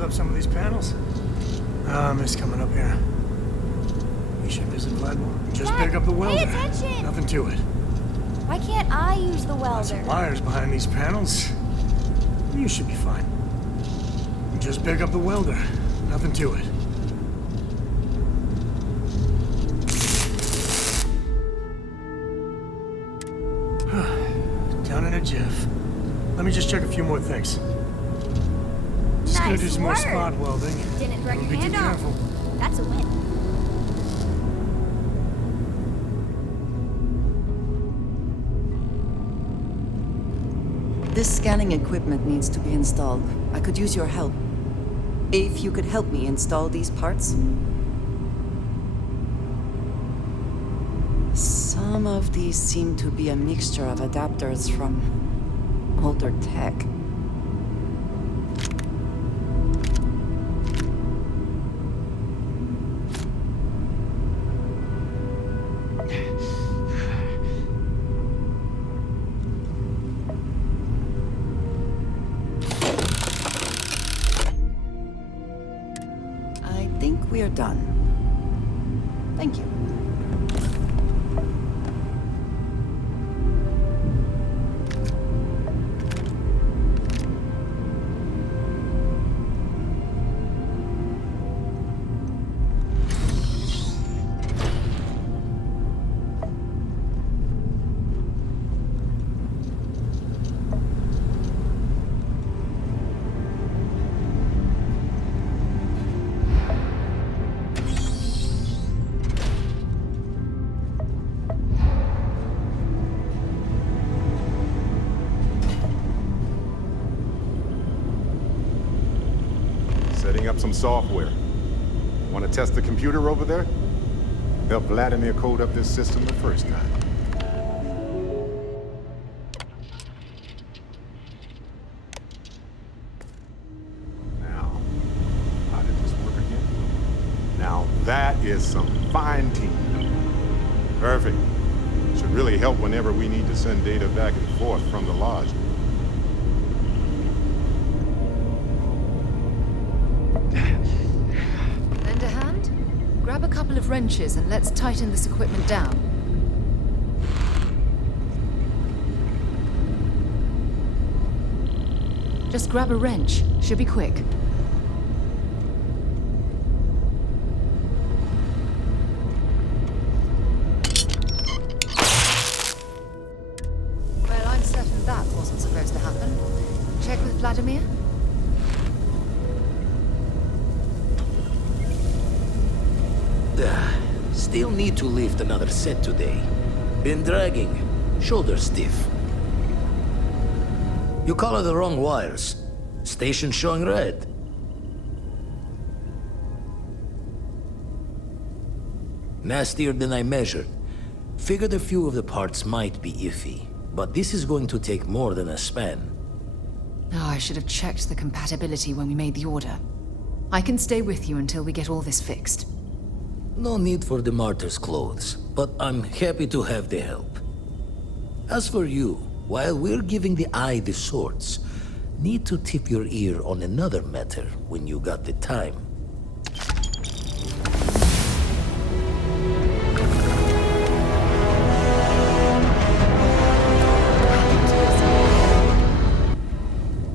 weld up some of these panels. I miss coming up here. You should visit Vladimir. Just Dad, pick up the welder. pay attention! Nothing to it. Why can't I use the Lots welder? of wires behind these panels. You should be fine. Just pick up the welder. Nothing to it. Down in a jiff. Let me just check a few more things. Just gonna do Nice some more work. spot welding. Didn't burn Don't your be too hand off. careful. That's a win. This scanning equipment needs to be installed. I could use your help. If you could help me install these parts. Some of these seem to be a mixture of adapters from older tech. I think we're done. Thank you. Setting up some software. Want to test the computer over there? Help Vladimir code up this system the first time. Now, how did this work again? Now that is some fine teaming. Perfect. Should really help whenever we need to send data back and forth from the lodge. Lend a hand? Grab a couple of wrenches and let's tighten this equipment down. Just grab a wrench. Should be quick. Well, I'm certain that wasn't supposed to happen. Check with Vladimir? Still need to lift another set today. Been dragging. Shoulder stiff. You color the wrong wires. Station showing red. Nastier than I measured. Figured a few of the parts might be iffy, but this is going to take more than a span. Oh, I should have checked the compatibility when we made the order. I can stay with you until we get all this fixed. No need for the martyr's clothes, but I'm happy to have the help. As for you, while we're giving the eye the swords, need to tip your ear on another matter when you got the time.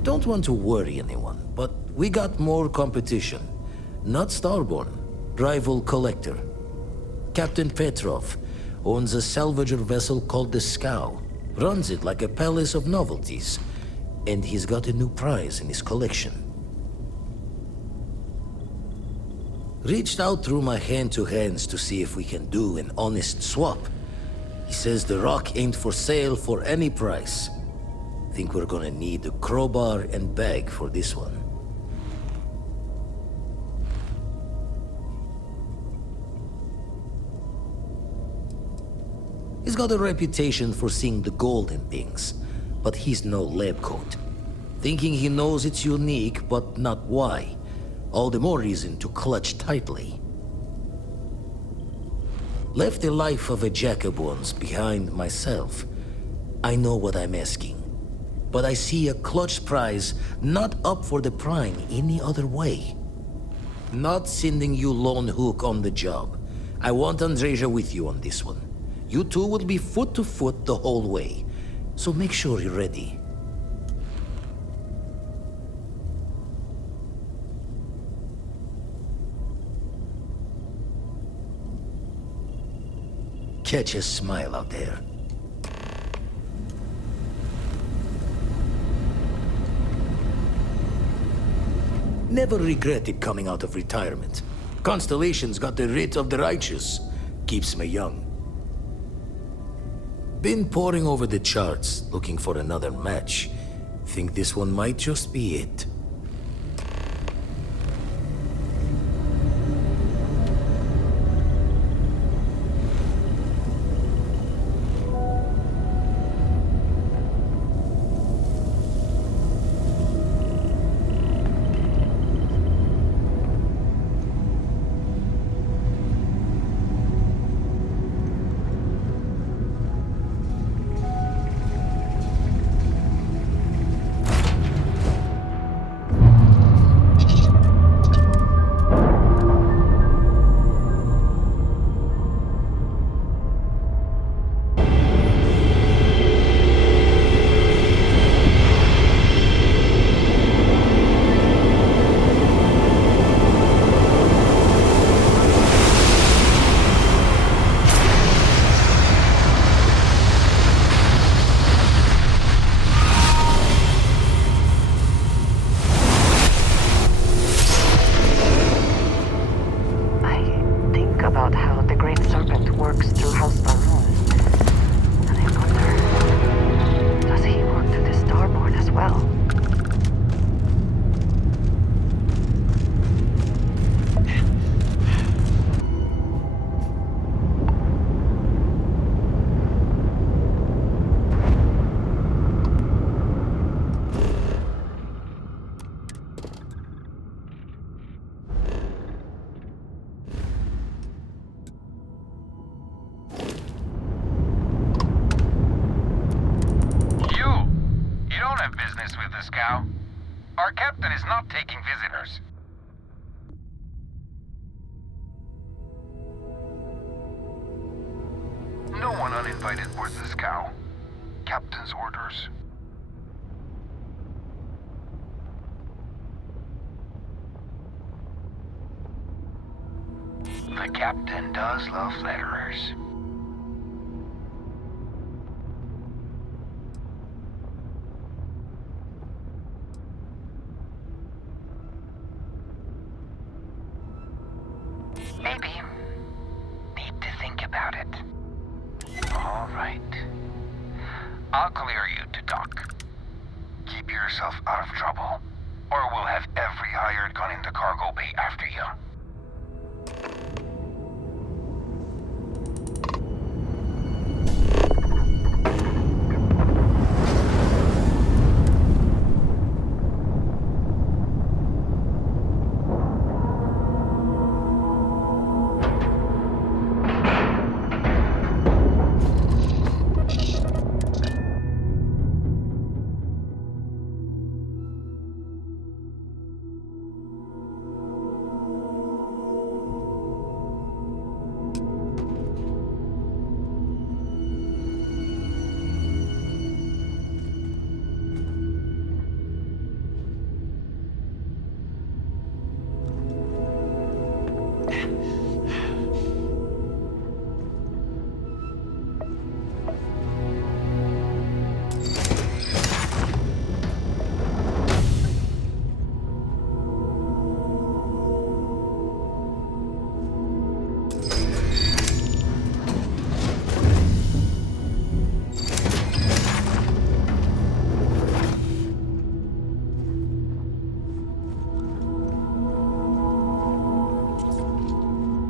Don't want to worry anyone, but we got more competition. Not Starborn, rival collector. Captain Petrov owns a salvager vessel called the Scow. Runs it like a palace of novelties. And he's got a new prize in his collection. Reached out through my hand-to-hands to see if we can do an honest swap. He says the rock ain't for sale for any price. Think we're gonna need a crowbar and bag for this one. He's got a reputation for seeing the gold in things, but he's no lab coat. Thinking he knows it's unique, but not why. All the more reason to clutch tightly. Left the life of a jack-of-ones behind myself. I know what I'm asking. but I see a clutch prize not up for the prying any other way. Not sending you lone hook on the job. I want Andreja with you on this one. You two will be foot to foot the whole way, so make sure you're ready. Catch a smile out there. Never regretted coming out of retirement. Constellation's got the writ of the righteous. Keeps me young. Been poring over the charts, looking for another match. Think this one might just be it. Our captain is not taking visitors. No one uninvited boards the scow. Captain's orders. The captain does love letterers. Maybe. Need to think about it. All right. I'll clear you to dock. Keep yourself out of trouble, or we'll have every hired gun in the cargo bay after you.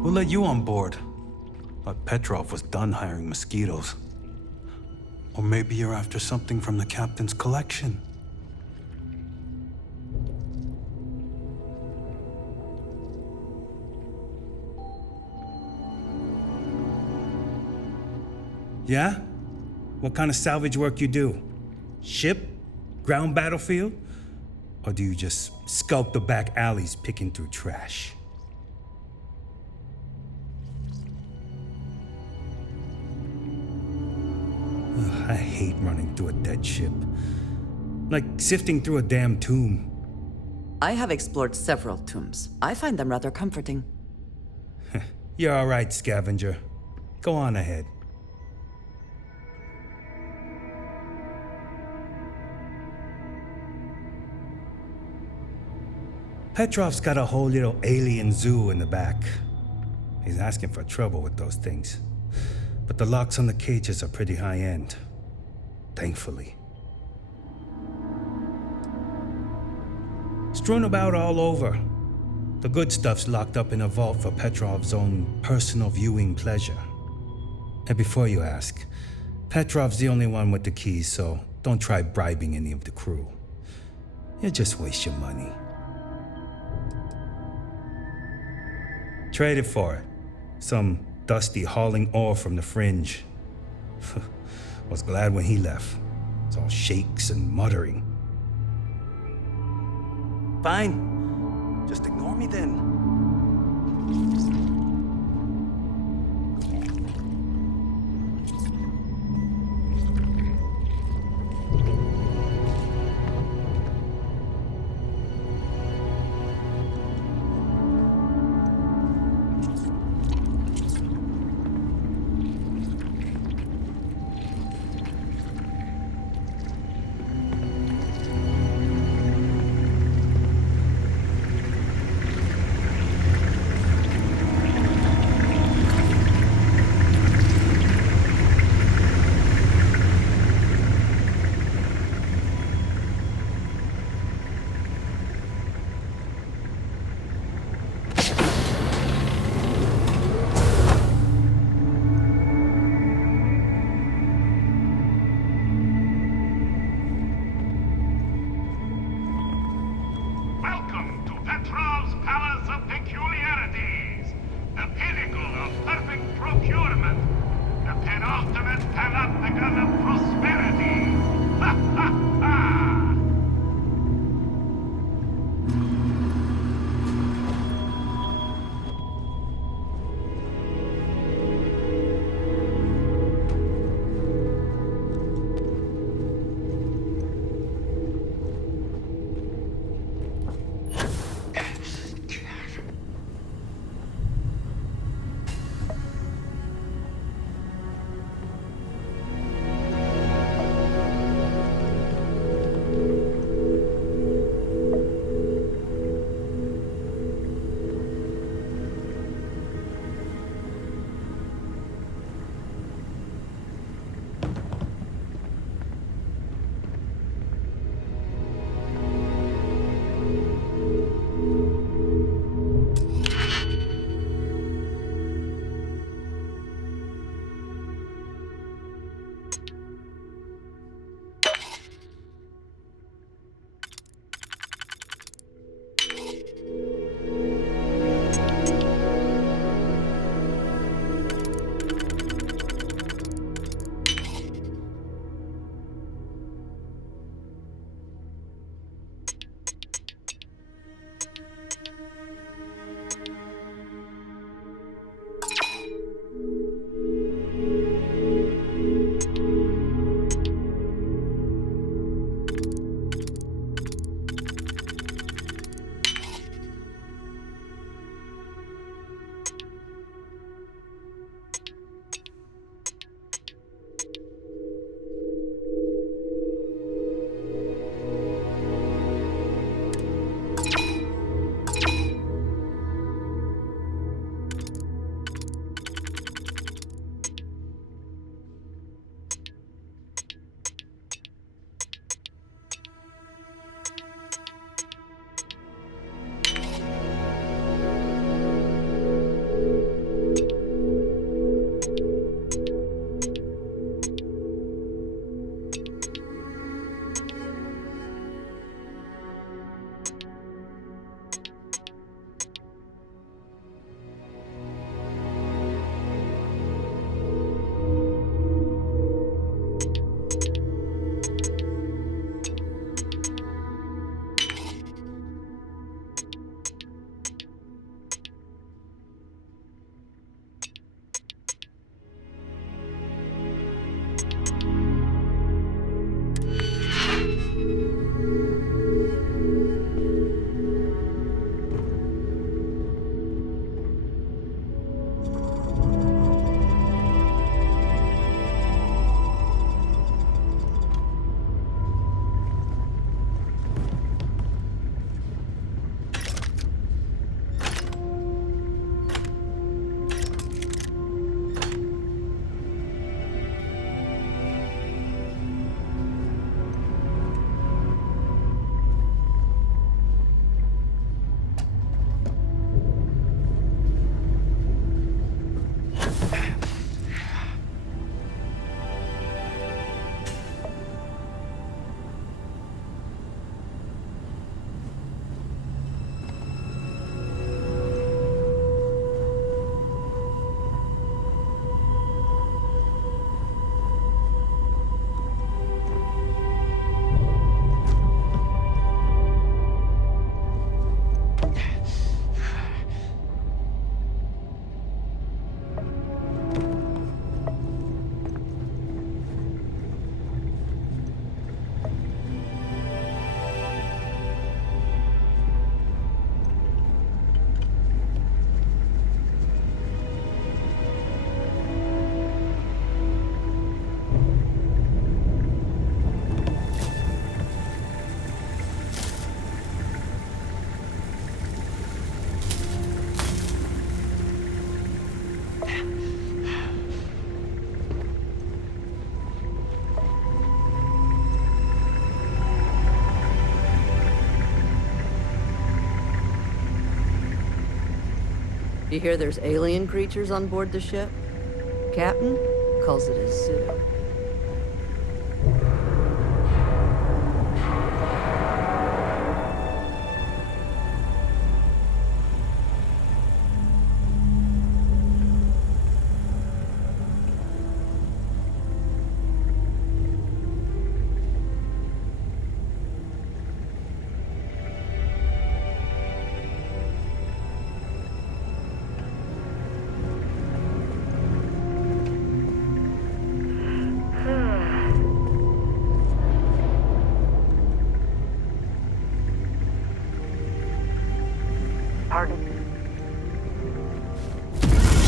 Who let you on board? But Petrov was done hiring mosquitoes. Or maybe you're after something from the captain's collection. Yeah? What kind of salvage work you do? Ship? ground battlefield? Or do you just skulk the back alleys picking through trash? Ugh, I hate running through a dead ship. Like sifting through a damn tomb. I have explored several tombs. I find them rather comforting. You're all right, scavenger. Go on ahead. Petrov's got a whole little alien zoo in the back. He's asking for trouble with those things. But the locks on the cages are pretty high-end. Thankfully. Strewn about all over. The good stuff's locked up in a vault for Petrov's own personal viewing pleasure. And before you ask, Petrov's the only one with the keys, so don't try bribing any of the crew. You'll just waste your money. Trade it for it. Some dusty hauling ore from the fringe. Was glad when he left. It's all shakes and muttering. Fine. Just ignore me then. You hear there's alien creatures on board the ship? Captain calls it a zoo.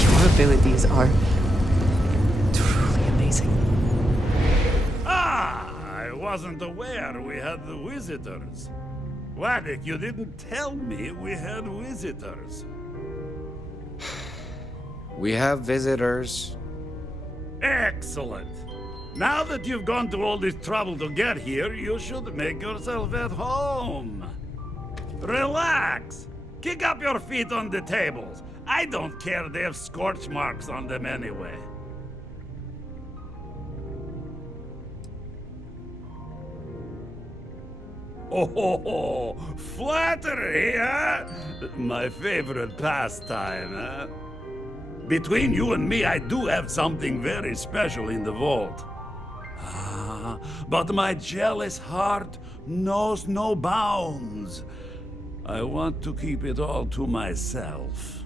Your abilities are truly amazing. Ah, I wasn't aware we had the visitors. Waddick, you didn't tell me we had visitors. We have visitors. Excellent. Now that you've gone to all this trouble to get here, you should make yourself at home. Relax. Kick up your feet on the tables. I don't care they have scorch marks on them anyway. Oh, flattery, huh? My favorite pastime, huh? Between you and me, I do have something very special in the vault. Ah, but my jealous heart knows no bounds. I want to keep it all to myself.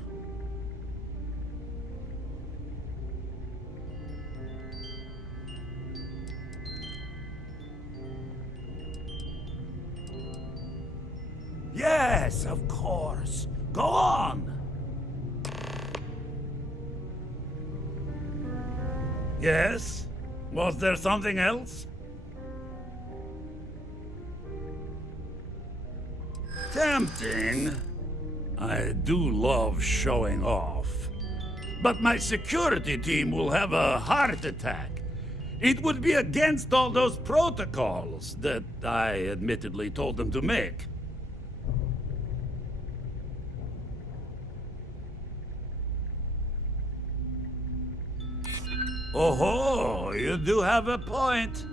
Yes, of course. Go on. Yes? Was there something else? Tempting. I do love showing off. But my security team will have a heart attack. It would be against all those protocols that I admittedly told them to make. Oh, you do have a point.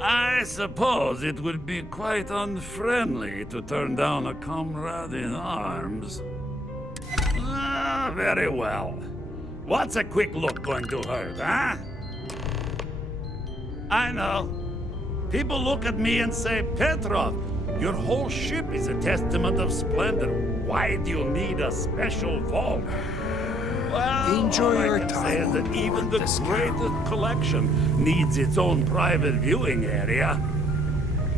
I suppose it would be quite unfriendly to turn down a comrade in arms. Ah, very well. What's a quick look going to hurt, huh? I know. People look at me and say, Petrov, your whole ship is a testament of splendor. Why do you need a special vault? Well, Enjoy all I your can time say is that on even board the this greatest collection needs its own private viewing area.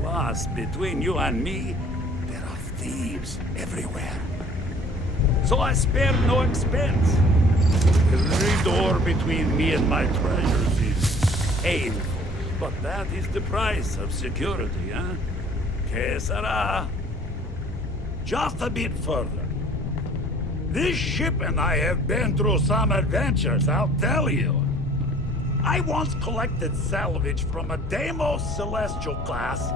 Plus, between you and me, there are thieves everywhere. So I spare no expense. Every door between me and my treasures is painful. But that is the price of security, huh? Que sera? Just a bit further. This ship and I have been through some adventures, I'll tell you. I once collected salvage from a Deimos Celestial class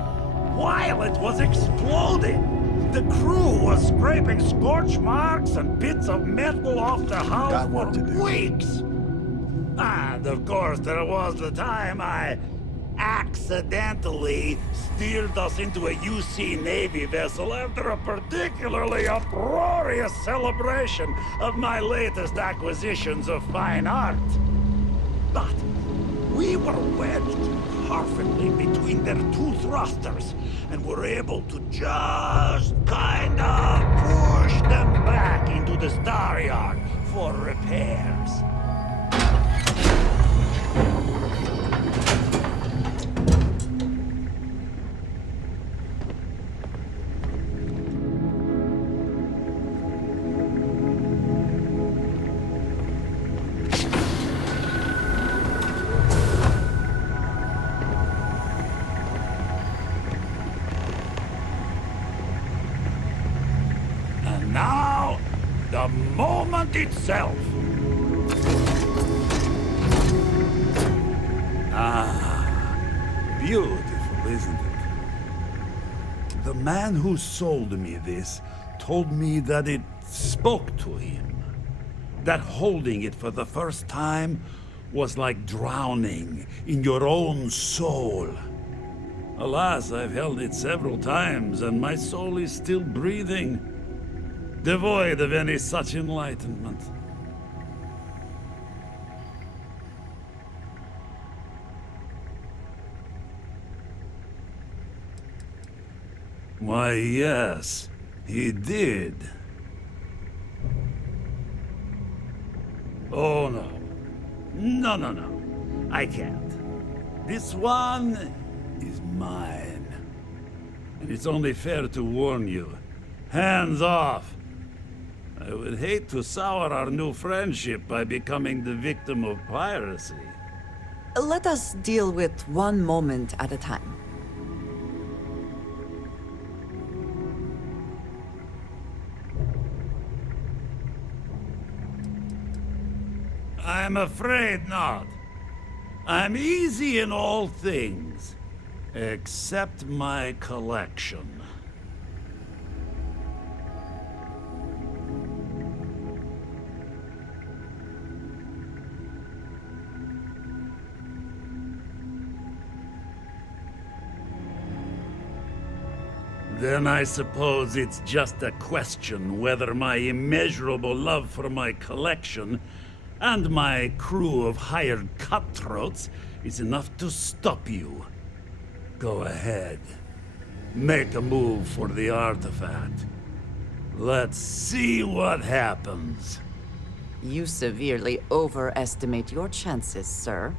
while it was exploding. The crew was scraping scorch marks and bits of metal off the hull for weeks. And of course, there was the time I accidentally steered us into a UC Navy vessel after a particularly uproarious celebration of my latest acquisitions of fine art. But we were wedged perfectly between their two thrusters and were able to just kind of push them back into the star yard for repairs. Now, the moment itself. Ah, beautiful, isn't it? The man who sold me this told me that it spoke to him. That holding it for the first time was like drowning in your own soul. Alas, I've held it several times, and my soul is still breathing, devoid of any such enlightenment. Why, yes, he did. Oh, no. No. I can't. This one is mine. And it's only fair to warn you. Hands off! I would hate to sour our new friendship by becoming the victim of piracy. Let us deal with one moment at a time. I'm afraid not. I'm easy in all things, except my collection. Then I suppose it's just a question whether my immeasurable love for my collection and my crew of hired cutthroats is enough to stop you. Go ahead. Make a move for the artifact. Let's see what happens. You severely overestimate your chances, sir.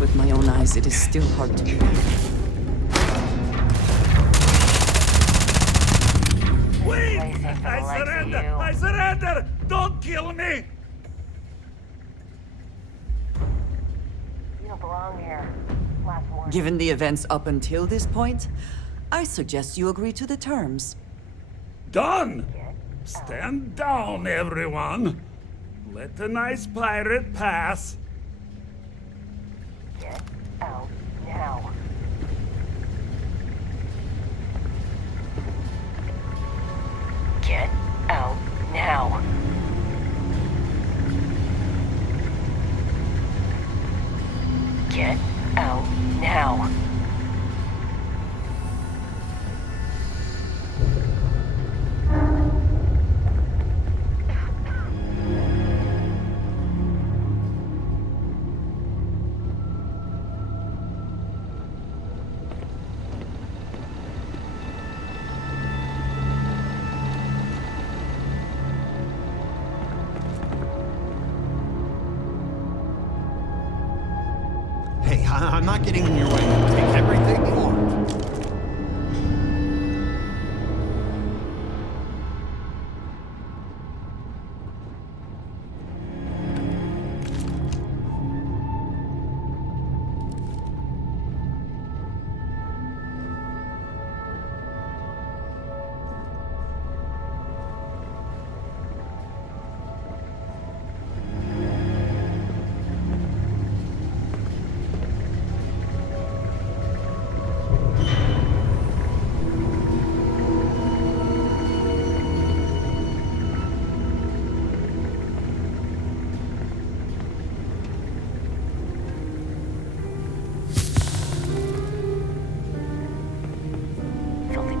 With my own eyes, it is still hard to believe. Wait! I surrender! I surrender! Don't kill me! You don't belong here. Last warning. Given the events up until this point, I suggest you agree to the terms. Done! Stand down, everyone! Let the nice pirate pass. Get out now. Get out now. Get out now. Hey, I'm not getting in your way. Take everything you want.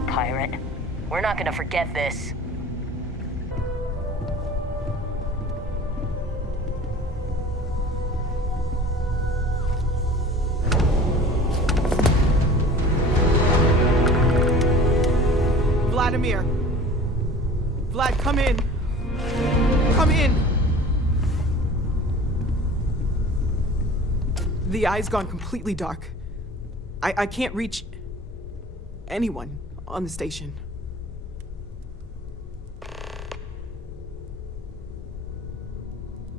Pirate. We're not gonna forget this. Vladimir! Vlad, come in! Come in! The eye's gone completely dark. I can't reach anyone on the station.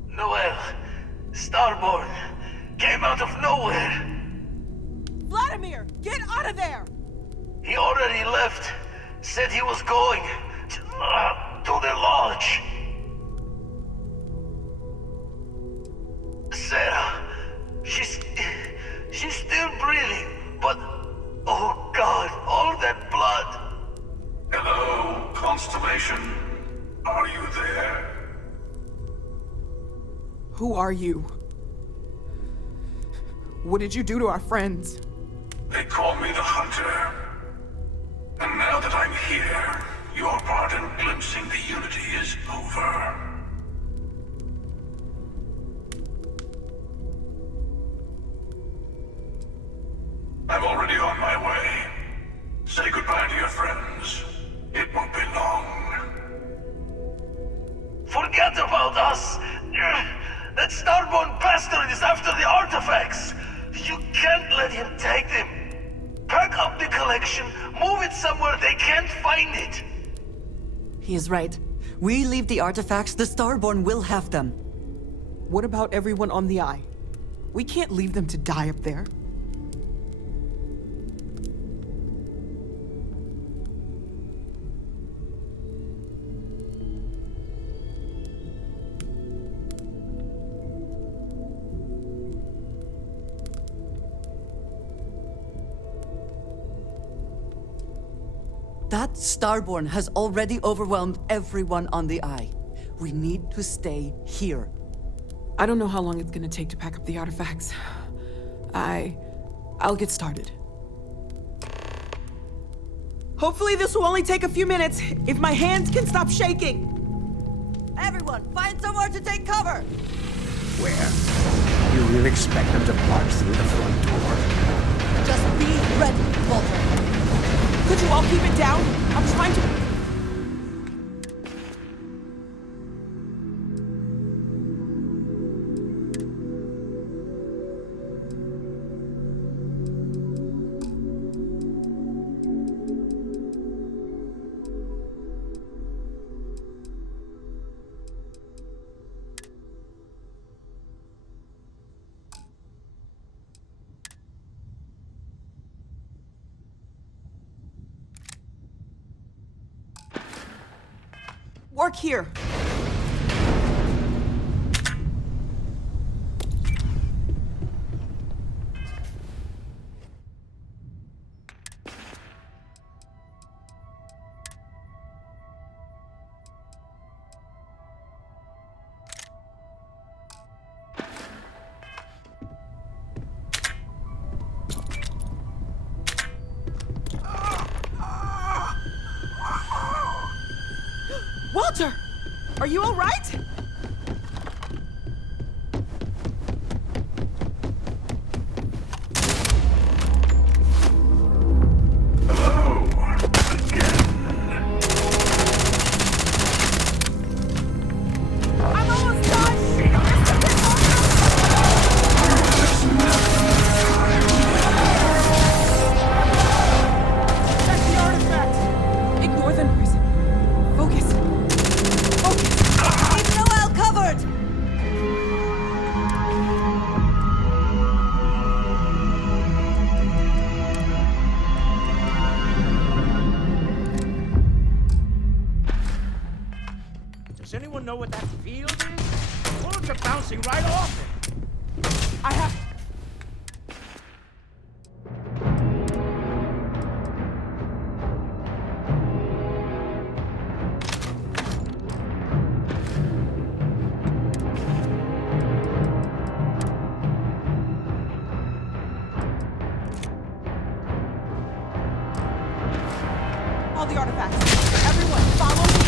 Noel, Starborn, came out of nowhere. Vladimir, get out of there! He already left. Said he was going to the lodge. Sarah, she's still breathing, but oh God, all that blood. Hello, Constellation. Are you there? Who are you? What did you do to our friends? They call me the Hunter. And now that I'm here, your part in glimpsing the Unity is over. I'm already on my way. Say goodbye to your friends. It won't be long. Forget about us! That Starborn bastard is after the artifacts! You can't let him take them! Pack up the collection, move it somewhere they can't find it! He is right. We leave the artifacts, the Starborn will have them. What about everyone on the Eye? We can't leave them to die up there. That Starborn has already overwhelmed everyone on the Eye. We need to stay here. I don't know how long it's gonna take to pack up the artifacts. I'll get started. Hopefully this will only take a few minutes, if my hands can stop shaking. Everyone, find somewhere to take cover! Where? You really expect them to barge through the front door? Just be ready, Walter. Could you all keep it down? I'm trying to... Work here. Walter! Are you all right? Hello, again. I'm almost done! Check the artifact! Ignore the noise. Focus. Keep Noel covered! Does anyone know what that field is? Bullets are bouncing right off it. I have... all the artifacts. Everyone, follow me.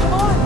Come on.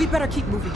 We'd better keep moving.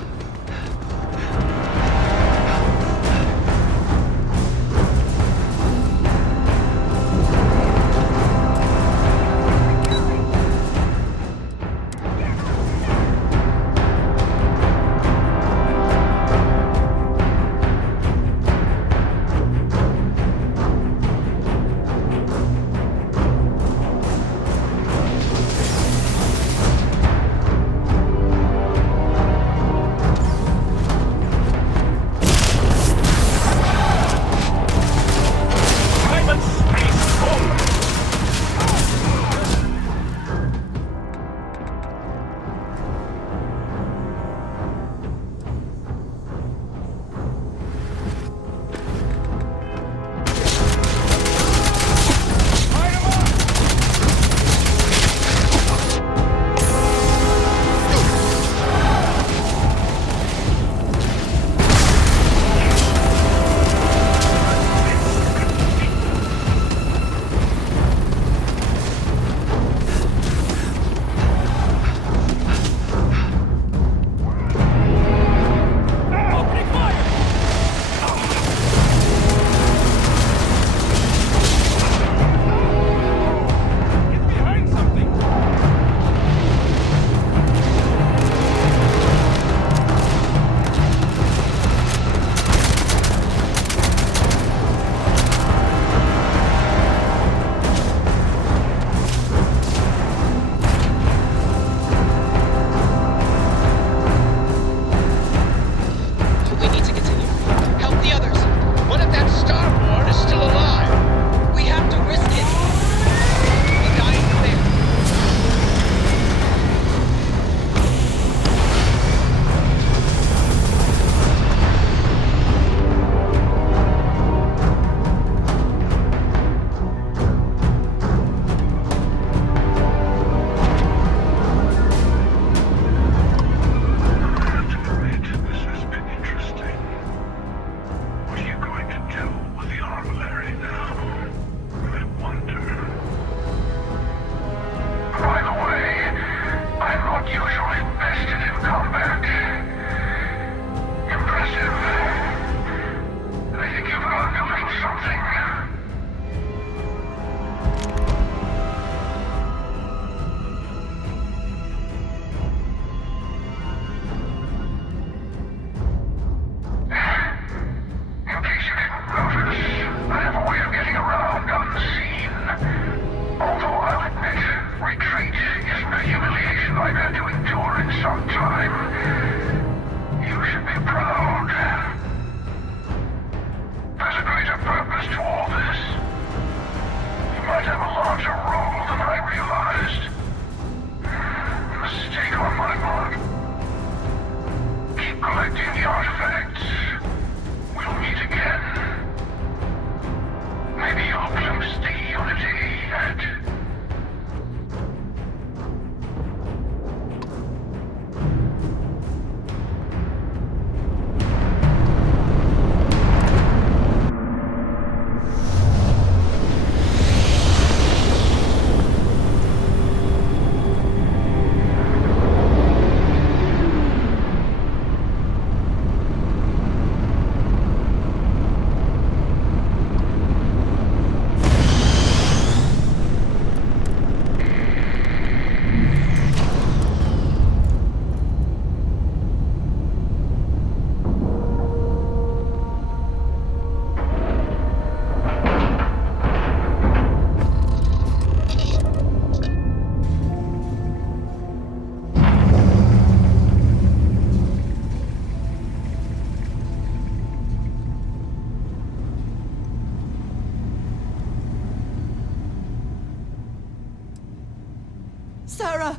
Sarah!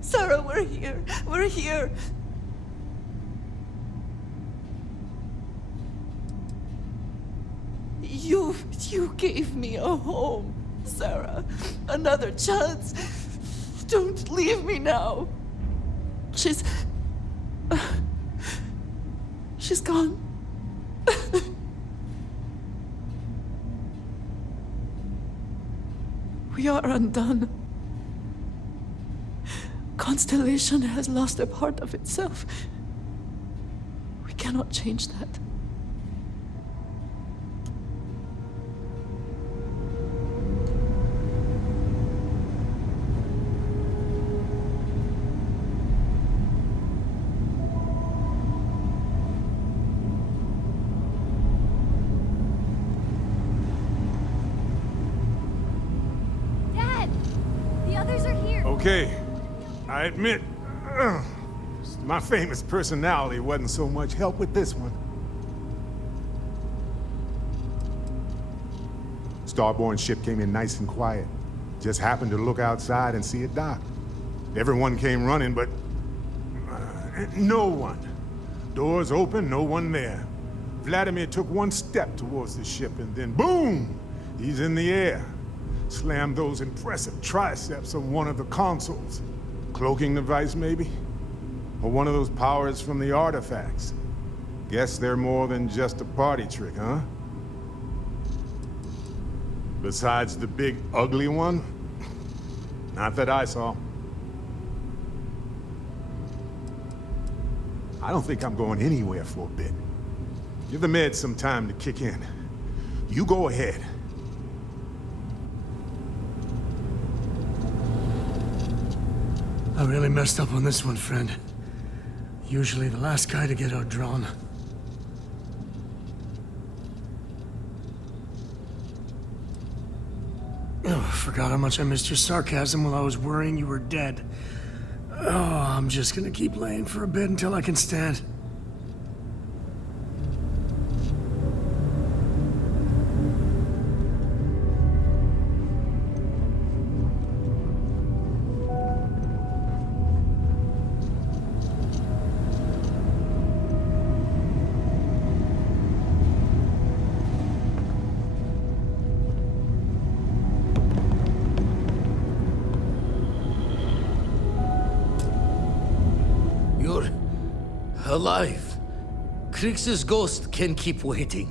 Sarah, we're here. We're here. You gave me a home, Sarah. Another chance. Don't leave me now. She's gone. We are undone. constellation has lost a part of itself. We cannot change that. Dad! The others are here. Okay, I admit, my famous personality wasn't so much help with this one. Starborn's ship came in nice and quiet. Just happened to look outside and see it dock. Everyone came running, but no one. Doors open, no one there. Vladimir took one step towards the ship and then boom! He's in the air. Slammed those impressive triceps on one of the consoles. Cloaking device, maybe? Or one of those powers from the artifacts. Guess they're more than just a party trick, huh? Besides the big, ugly one? Not that I saw. I don't think I'm going anywhere for a bit. Give the meds some time to kick in. You go ahead. I really messed up on this one, friend. Usually the last guy to get outdrawn. Oh, forgot how much I missed your sarcasm while I was worrying you were dead. Oh, I'm just gonna keep laying for a bit until I can stand. You're alive. Krix's ghost can keep waiting.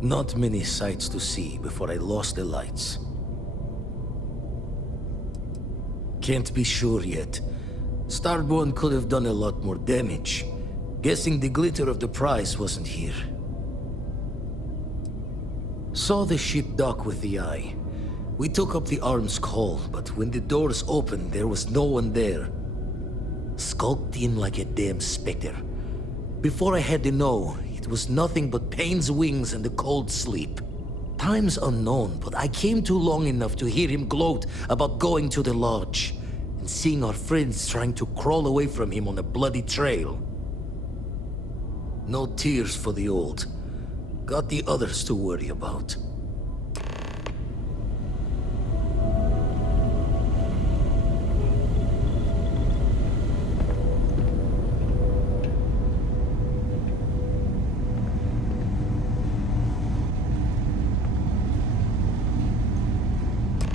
Not many sights to see before I lost the lights. Can't be sure yet. Starborn could have done a lot more damage. Guessing the glitter of the prize wasn't here. Saw the ship dock with the eye. We took up the arms call, but when the doors opened, there was no one there. Skulked in like a damn specter. Before I had to know, it was nothing but pain's wings and the cold sleep. Time's unknown, but I came too long enough to hear him gloat about going to the lodge and seeing our friends trying to crawl away from him on a bloody trail. No tears for the old. Got the others to worry about.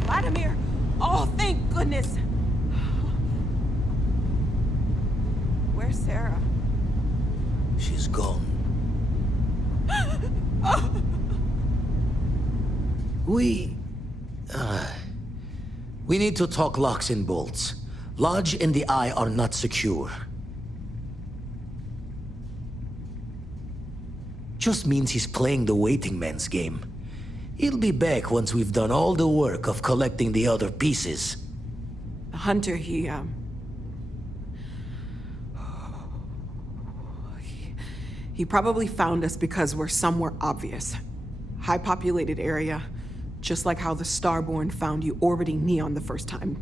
Vladimir! Oh, thank goodness! Where's Sarah? She's gone. We need to talk locks and bolts. Lodge and the Eye are not secure. Just means he's playing the waiting man's game. He'll be back once we've done all the work of collecting the other pieces. The hunter, he probably found us because we're somewhere obvious. High-populated area, just like how the Starborn found you orbiting Neon the first time.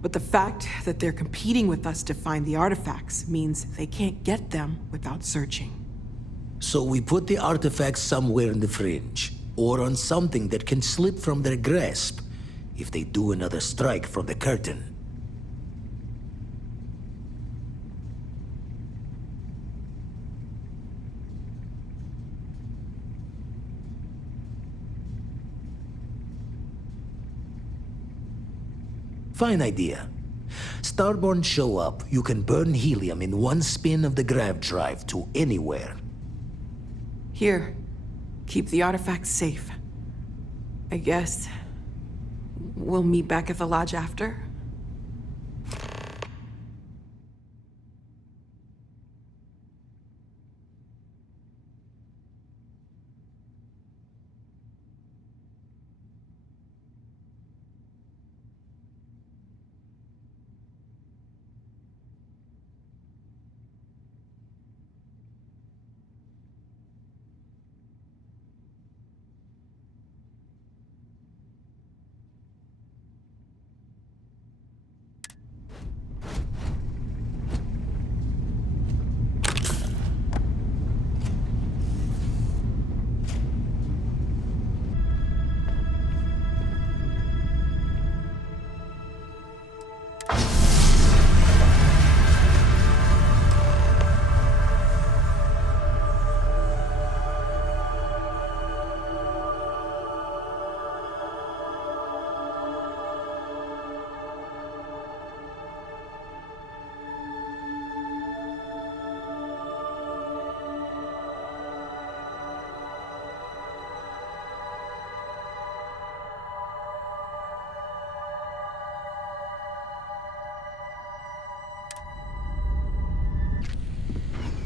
But the fact that they're competing with us to find the artifacts means they can't get them without searching. So we put the artifacts somewhere in the fringe, or on something that can slip from their grasp if they do another strike from the curtain. Fine idea. Starborn show up, you can burn helium in one spin of the grav drive to anywhere. Here. Keep the artifacts safe. I guess we'll meet back at the lodge after.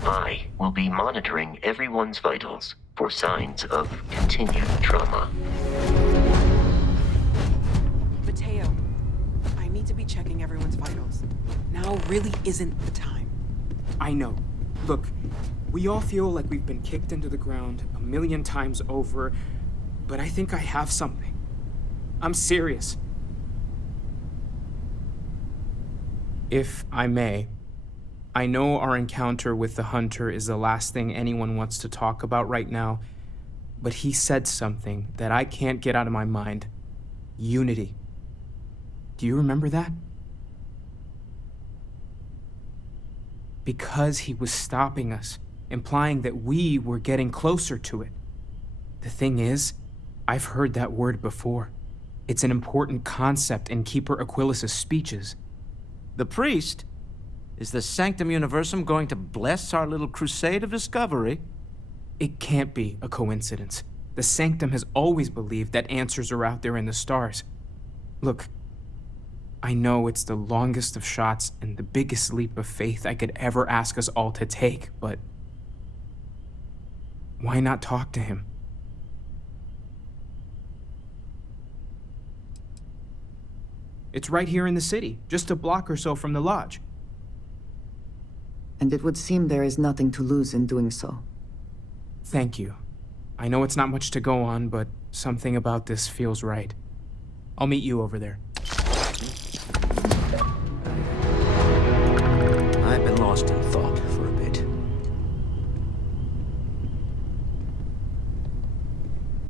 I will be monitoring everyone's vitals for signs of continued trauma. Mateo, I need to be checking everyone's vitals. Now really isn't the time. I know. Look, we all feel like we've been kicked into the ground 1,000,000 times over, but I think I have something. I'm serious. If I may, I know our encounter with the Hunter is the last thing anyone wants to talk about right now, but he said something that I can't get out of my mind. Unity. Do you remember that? Because he was stopping us, implying that we were getting closer to it. The thing is, I've heard that word before. It's an important concept in Keeper Aquilas's speeches. The priest? Is the Sanctum Universum going to bless our little crusade of discovery? It can't be a coincidence. The Sanctum has always believed that answers are out there in the stars. Look, I know it's the longest of shots and the biggest leap of faith I could ever ask us all to take, but why not talk to him? It's right here in the city, just a block or so from the lodge. And it would seem there is nothing to lose in doing so. Thank you. I know it's not much to go on, but something about this feels right. I'll meet you over there. I've been lost in thought.